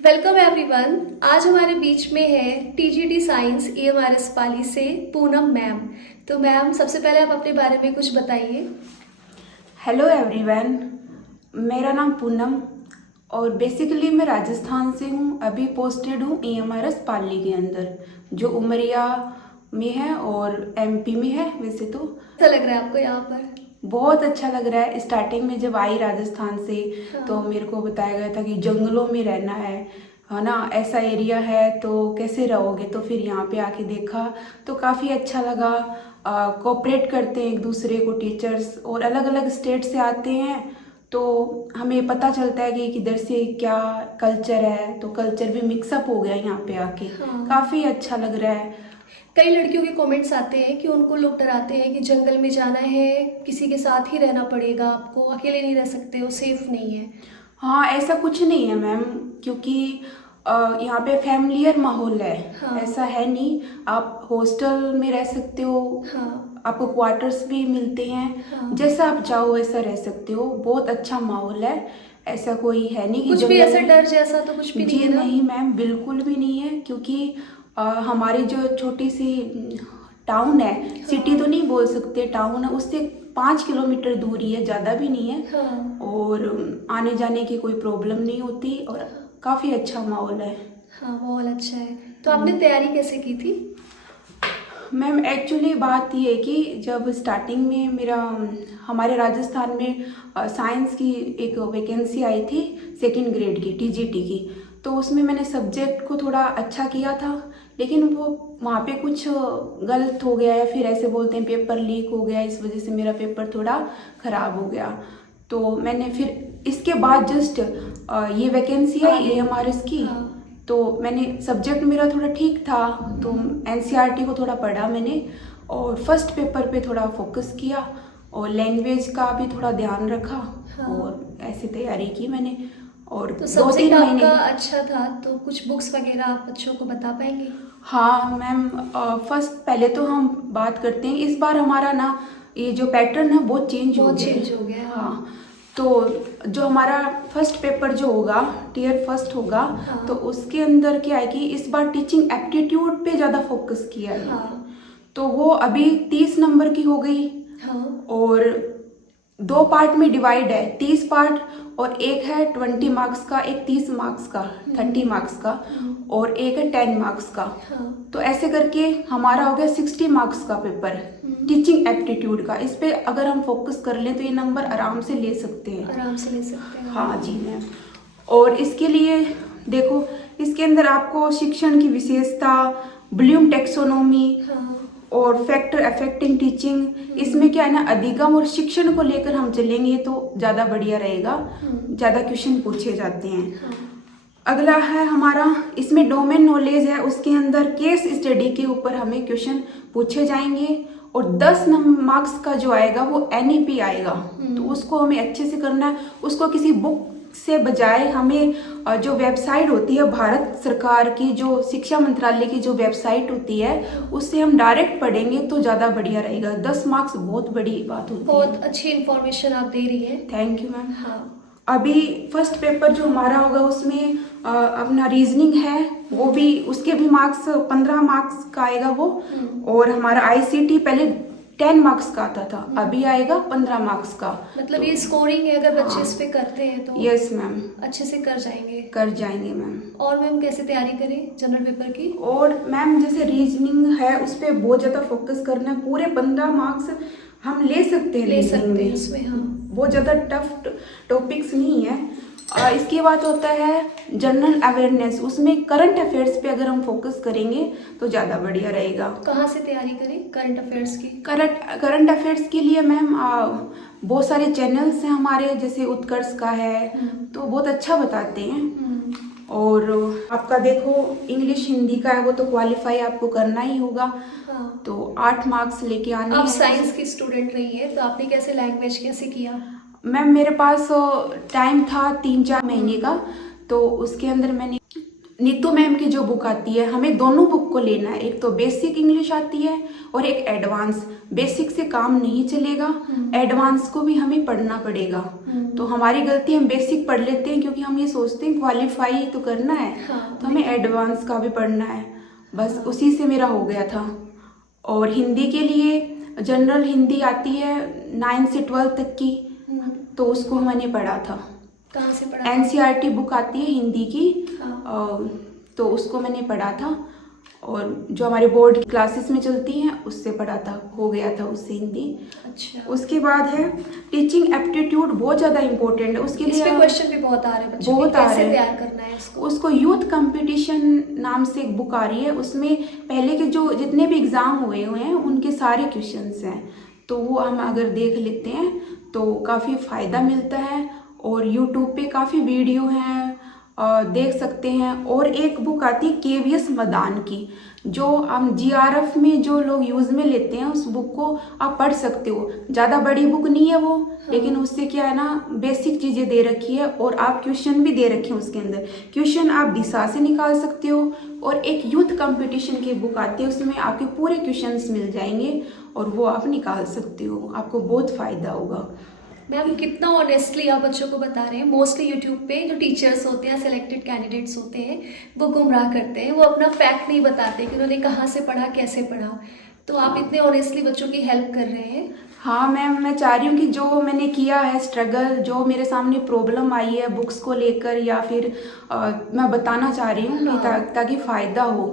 Welcome everyone. आज हमारे बीच में है टीजीटी साइंस EMRS पाली से पूनम मैम। तो मैम, सबसे पहले आप अपने बारे में कुछ बताइए। हेलो एवरीवन, मेरा नाम पूनम और बेसिकली मैं राजस्थान से हूँ। अभी पोस्टेड हूँ EMRS पाली के अंदर, जो उमरिया में है और MP में है। वैसे तो अच्छा लग रहा है आपको यहाँ पर? बहुत अच्छा लग रहा है। स्टार्टिंग में जब आई राजस्थान से तो मेरे को बताया गया था कि जंगलों में रहना है ना, ऐसा एरिया है तो कैसे रहोगे। तो फिर यहाँ पे आके देखा तो काफ़ी अच्छा लगा। कोऑपरेट करते हैं एक दूसरे को टीचर्स, और अलग अलग स्टेट से आते हैं तो हमें पता चलता है कि किधर से क्या कल्चर है। तो कल्चर भी मिक्सअप हो गया यहाँ पे आके। काफ़ी अच्छा लग रहा है। कई लड़कियों के कमेंट्स आते हैं कि उनको लोग डराते हैं कि जंगल में जाना है, किसी के साथ ही रहना पड़ेगा, आपको अकेले नहीं रह सकते हो, सेफ नहीं है। हाँ, ऐसा कुछ नहीं है मैम, क्योंकि यहाँ पे फैमिलियर माहौल है। ऐसा है नहीं, आप हॉस्टल में रह सकते हो। आपको क्वार्टर्स भी मिलते हैं। जैसा आप चाहो वैसा रह सकते हो। बहुत अच्छा माहौल है। ऐसा कोई है नहीं कि कुछ भी ऐसा डर जैसा तो कुछ भी नहीं जी है ना? नहीं मैम, बिल्कुल भी नहीं है। क्योंकि हमारी जो छोटी सी टाउन है, सिटी तो नहीं बोल सकते, टाउन है, उससे 5 किलोमीटर दूरी है, ज़्यादा भी नहीं है। और आने जाने की कोई प्रॉब्लम नहीं होती और काफ़ी अच्छा माहौल है। हाँ, माहौल अच्छा है। तो आपने तैयारी कैसे की थी? मैम एक्चुअली बात ये है कि जब स्टार्टिंग में मेरा हमारे राजस्थान में साइंस की एक वैकेंसी आई थी, 2nd ग्रेड की TGT की। तो उसमें मैंने सब्जेक्ट को थोड़ा अच्छा किया था, लेकिन वो वहाँ पे कुछ गलत हो गया, या फिर ऐसे बोलते हैं पेपर लीक हो गया। इस वजह से मेरा पेपर थोड़ा ख़राब हो गया। तो मैंने फिर इसके बाद जस्ट ये वैकेंसी आई EMRS की। तो मैंने सब्जेक्ट मेरा थोड़ा ठीक था, तो NCERT को थोड़ा पढ़ा मैंने, और फर्स्ट पेपर पे थोड़ा फोकस किया, और लैंग्वेज का भी थोड़ा ध्यान रखा। और ऐसे तैयारी की मैंने। और तो 2-3 सब्जेक्ट महीने। आपका अच्छा था, तो कुछ बुक्स वगैरह आप बच्चों को बता पाएंगे? हाँ मैम, फर्स्ट पहले तो हम बात करते हैं, इस बार हमारा ना ये जो पैटर्न है बहुत चेंज हो गया है। हाँ, तो जो हमारा फर्स्ट पेपर जो होगा, टियर फर्स्ट होगा, तो उसके अंदर क्या है कि इस बार टीचिंग एप्टीट्यूड पे ज़्यादा फोकस किया है। तो वो अभी 30 नंबर की हो गई। और 2 पार्ट में डिवाइड है, 30 पार्ट, और एक है 20 मार्क्स का, एक 30 मार्क्स का, 30 मार्क्स का, और एक है 10 मार्क्स का। तो ऐसे करके हमारा हो गया 60 मार्क्स का पेपर टीचिंग एप्टीट्यूड का। इस पे अगर हम फोकस कर लें तो ये नंबर आराम से ले सकते हैं। आराम से ले सकते हैं। हाँ जी मैम। और इसके लिए देखो, इसके अंदर आपको शिक्षण की विशेषता, ब्लूम टैक्सोनॉमी और फैक्टर अफेक्टिंग टीचिंग, इसमें क्या है ना, अधिगम और शिक्षण को लेकर हम चलेंगे तो ज़्यादा बढ़िया रहेगा। ज़्यादा क्वेश्चन पूछे जाते हैं। अगला है हमारा, इसमें डोमेन नॉलेज है, उसके अंदर केस स्टडी के ऊपर हमें क्वेश्चन पूछे जाएंगे। और 10 मार्क्स का जो आएगा वो NEP आएगा। तो उसको हमें अच्छे से करना है। उसको किसी बुक से बजाय हमें जो वेबसाइट होती है भारत सरकार की, जो शिक्षा मंत्रालय की जो वेबसाइट होती है, उससे हम डायरेक्ट पढ़ेंगे तो ज़्यादा बढ़िया रहेगा। 10 मार्क्स बहुत बड़ी बात होती है। बहुत अच्छी इन्फॉर्मेशन आप दे रही हैं। Thank you ma'am. अभी फर्स्ट पेपर जो हमारा होगा उसमें अपना रीजनिंग है, वो भी, उसके भी मार्क्स 15 मार्क्स का आएगा वो। और हमारा ICT पहले 10 मार्क्स का आता था, अभी आएगा 15 मार्क्स का। मतलब ये स्कोरिंग है, अगर बच्चे इस पे करते हैं तो यस मैम, अच्छे से कर जाएंगे मैम। और मैम कैसे तैयारी करें जनरल पेपर की? और मैम जैसे रीजनिंग है, उस पर बहुत ज़्यादा फोकस करना है। पूरे 15 मार्क्स हम ले सकते हैं इसमें। बहुत ज़्यादा टफ टॉपिक्स नहीं है। इसके बाद होता है जनरल अवेयरनेस, उसमें करंट अफेयर्स पे अगर हम फोकस करेंगे तो ज़्यादा बढ़िया रहेगा। कहाँ से तैयारी करें करंट अफेयर्स की? करंट अफेयर्स के लिए मैम बहुत सारे चैनल्स हैं हमारे, जैसे उत्कर्ष का है, तो बहुत अच्छा बताते हैं। और आपका देखो इंग्लिश हिंदी का है, वो तो क्वालिफाई आपको करना ही होगा। तो 8 मार्क्स लेके आने हैं। आप साइंस की स्टूडेंट रही है, तो आपने कैसे लैंग्वेज कैसे किया? मैम मेरे पास टाइम था 3-4 महीने का, तो उसके अंदर मैंने नीतू मैम की जो बुक आती है, हमें दोनों बुक को लेना है। एक तो बेसिक इंग्लिश आती है और एक एडवांस। बेसिक से काम नहीं चलेगा, एडवांस को भी हमें पढ़ना पड़ेगा। तो हमारी गलती, हम बेसिक पढ़ लेते हैं क्योंकि हम ये सोचते हैं क्वालिफाई तो करना है, तो हमें एडवांस का भी पढ़ना है, बस उसी से मेरा हो गया था। और हिंदी के लिए जनरल हिंदी आती है 9 से 12 तक की, तो उसको मैंने पढ़ा था। कहाँ से पढ़ा? NCERT बुक आती है हिंदी की, हाँ। तो उसको मैंने पढ़ा था, और जो हमारे बोर्ड की क्लासेस में चलती हैं उससे पढ़ा था, हो गया था उससे हिंदी। अच्छा। उसके बाद है टीचिंग एप्टीट्यूड, बहुत ज़्यादा इम्पोर्टेंट है उसके लिए। इस पे क्वेश्चन भी बहुत आ रहे हैं बच्चों बहुत के, आ कैसे रहे हैं। तैयार करना है इसको? उसको यूथ कंपटीशन नाम से एक बुक आ रही है, उसमें पहले के जो जितने भी एग्ज़ाम हुए हैं उनके सारे क्वेश्चंस हैं, तो वो हम अगर देख लेते हैं तो काफ़ी फ़ायदा मिलता है। और यूट्यूब पे काफ़ी वीडियो हैं, देख सकते हैं। और एक बुक आती है KVS मदान की, जो हम GRF में जो लोग यूज़ में लेते हैं, उस बुक को आप पढ़ सकते हो। ज़्यादा बड़ी बुक नहीं है वो, लेकिन उससे क्या है ना, बेसिक चीज़ें दे रखी है, और आप क्वेश्चन भी दे रखे हैं उसके अंदर। क्वेश्चन आप दिशा से निकाल सकते हो। और एक यूथ कंपटीशन की बुक आती है, उसमें आपके पूरे क्वेश्चंस मिल जाएंगे, और वो आप निकाल सकते हो, आपको बहुत फ़ायदा होगा। मैम कितना ऑनेस्टली आप बच्चों को बता रहे हैं। मोस्टली यूट्यूब पे जो टीचर्स होते हैं, सिलेक्टेड कैंडिडेट्स होते हैं, वो गुमराह करते हैं, वो अपना फैक्ट नहीं बताते कि उन्होंने कहाँ से पढ़ा, कैसे पढ़ा। तो आप इतने ऑनेस्टली बच्चों की हेल्प कर रहे हैं। हाँ मैम, मैं चाह रही हूँ कि जो मैंने किया है स्ट्रगल, जो मेरे सामने प्रॉब्लम आई है बुक्स को लेकर, या फिर मैं बताना चाह रही हूँ कि ताकि फ़ायदा हो।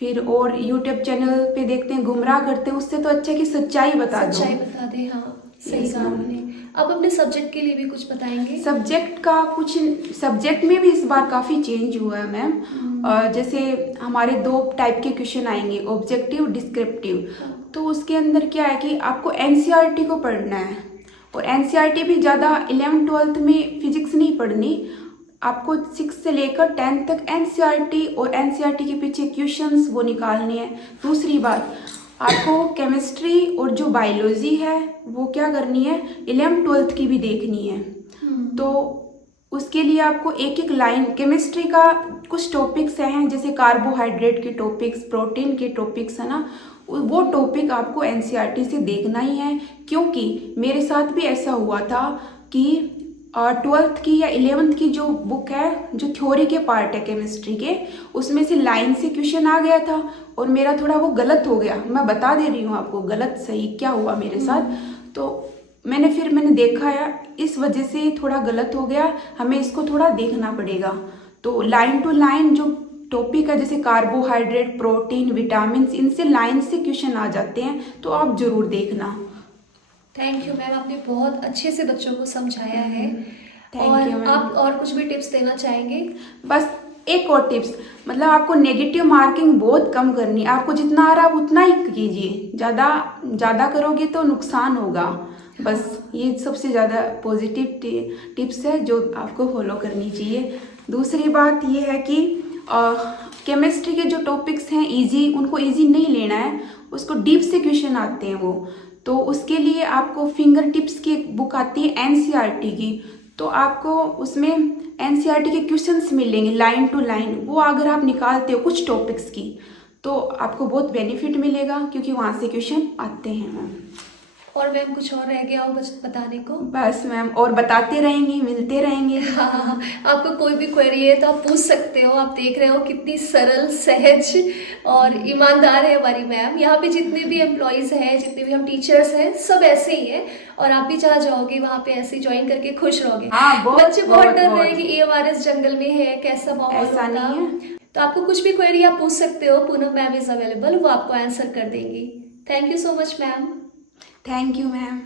फिर और यूट्यूब चैनल पे देखते हैं गुमराह करते हैं, उससे तो अच्छा कि सच्चाई बता दो। सच्चाई बता दे, हाँ सही Yes, कहा ma'am. आपने। अब अपने सब्जेक्ट के लिए भी कुछ बताएंगे? सब्जेक्ट का कुछ, सब्जेक्ट में भी इस बार काफ़ी चेंज हुआ है मैम। जैसे हमारे 2 टाइप के क्वेश्चन आएंगे, ऑब्जेक्टिव, डिस्क्रिप्टिव। तो उसके अंदर क्या है कि आपको NCERT को पढ़ना है, और NCERT भी ज़्यादा 11th-12th में फिजिक्स नहीं पढ़नी, आपको 6 से लेकर 10 तक NCERT, और NCERT के पीछे क्वेश्चंस वो निकालने हैं। दूसरी बात, आपको केमिस्ट्री और जो बायोलॉजी है वो क्या करनी है, 11th-12th की भी देखनी है। तो उसके लिए आपको एक एक लाइन, केमिस्ट्री का कुछ टॉपिक्स हैं, जैसे कार्बोहाइड्रेट के टॉपिक्स, प्रोटीन के टॉपिक्स है ना, वो टॉपिक आपको NCERT से देखना ही है। क्योंकि मेरे साथ भी ऐसा हुआ था कि 12th की या 11th की जो बुक है, जो थ्योरी के पार्ट है केमिस्ट्री के, उसमें से लाइन से क्वेश्चन आ गया था, और मेरा थोड़ा वो गलत हो गया। मैं बता दे रही हूँ आपको गलत सही क्या हुआ मेरे साथ। तो मैंने देखा है, इस वजह से थोड़ा गलत हो गया, हमें इसको थोड़ा देखना पड़ेगा। तो लाइन टू लाइन जो टॉपिक है, जैसे कार्बोहाइड्रेट, प्रोटीन, विटामिन, इनसे लाइन से क्वेश्चन आ जाते हैं, तो आप जरूर देखना। थैंक यू मैम, आपने बहुत अच्छे से बच्चों को समझाया है। Thank you, ma'am. आप और कुछ भी टिप्स देना चाहेंगे? बस एक और टिप्स, मतलब आपको नेगेटिव मार्किंग बहुत कम करनी है। आपको जितना आ रहा है आप उतना ही कीजिए, ज़्यादा करोगे तो नुकसान होगा। बस ये सबसे ज़्यादा पॉजिटिव टिप्स है जो आपको फॉलो करनी चाहिए। दूसरी बात ये है कि केमिस्ट्री के जो टॉपिक्स हैं इजी, उनको इजी नहीं लेना है, उसको डीप से क्वेश्चन आते हैं वो। तो उसके लिए आपको फिंगर टिप्स की एक बुक आती है NCERT की, तो आपको उसमें NCERT के क्वेश्चंस मिलेंगे लाइन टू लाइन। वो अगर आप निकालते हो कुछ टॉपिक्स की, तो आपको बहुत बेनिफिट मिलेगा, क्योंकि वहाँ से क्वेश्चन आते हैं मैम। और मैम कुछ और रह गया हो बताने को? बस मैम, और बताते रहेंगे, मिलते रहेंगे। हाँ, आपको कोई भी क्वेरी है तो आप पूछ सकते हो। आप देख रहे हो कितनी सरल, सहज और ईमानदार है हमारी मैम। यहाँ पे जितने भी एम्प्लॉयज़ हैं, जितने भी हम टीचर्स हैं, सब ऐसे ही हैं। और आप भी जहाँ जाओगे वहाँ पे ऐसे ज्वाइन करके खुश रहोगे। हाँ, बच्चे बहुत डर रहे हैं कि AMRS जंगल में है, कैसा माहौल ऐसा होगा। नहीं है। तो आपको कुछ भी क्वेरी आप पूछ सकते हो, पूनम मैम इज़ अवेलेबल, वो आपको आंसर कर देंगी। Thank you so much ma'am. Thank you ma'am.